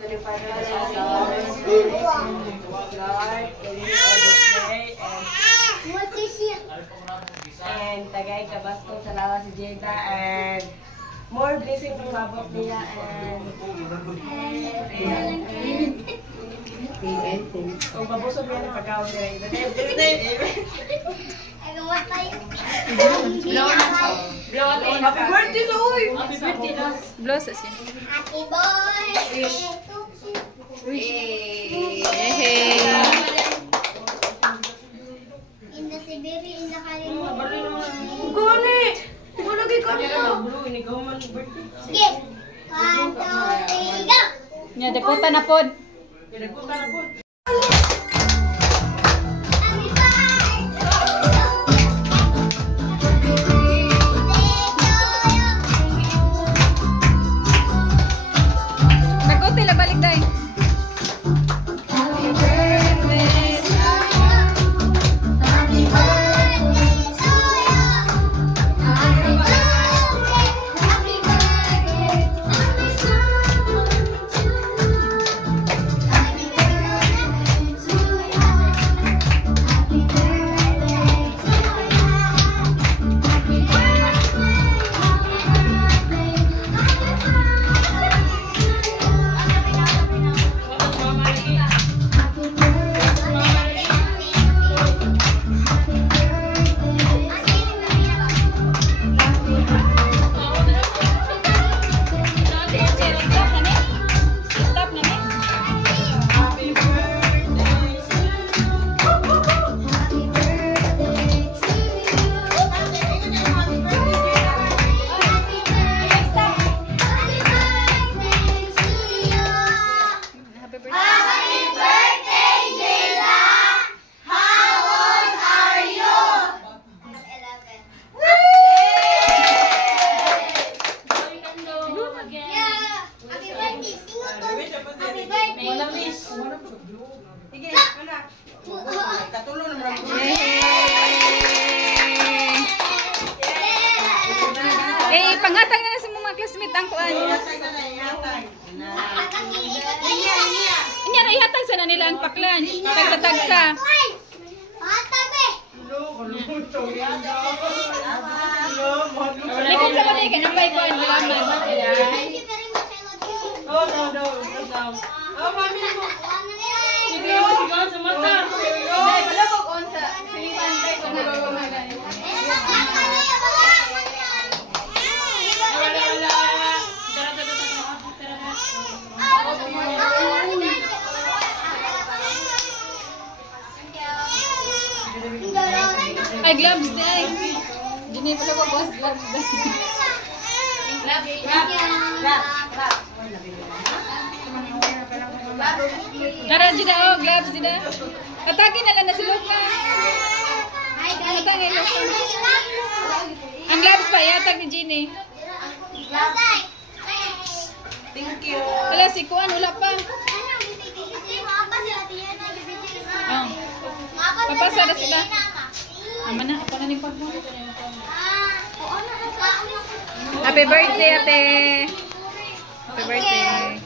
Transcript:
to the Father and the Son and the Spirit. Lord, in this day and tagay kabastong salamat si Jeda and more blessing from above niya and kung mabusog niya ng pagkawin niya. Happy birthday, Zoe! Happy birthday, Blow sa siya. Happy birthday! Yehey! In the Siberia, in the Kalimutan. Gani! Ikaw lagi ka na! Sige! 1, 2, 3, go! Nya, dekuta na pod. Nagote la balik day. Panghatag na sa mga classmate ang kuan. Inya ra ihatag sa nila ang paklan. Tagsa-tagsa. Likod sa pati ka nang bay ko ang laman. Oh, no. Oh, mami mo. Sige, sigaw sa mata. Dai wala ko on sa silipan dai ko na gawamalan. Ay, gloves day. Dini pala ko boss gloves day. Nara jida oh gloves jida. Atagi na lang na silog na. Atagi lang. Ang gloves pa yatag ni Ginny. Thank you. Wala si Kuan wala pa. Oh. Papasa na sila. Ama na, ako na ni Pag. Happy birthday, ate. Happy birthday.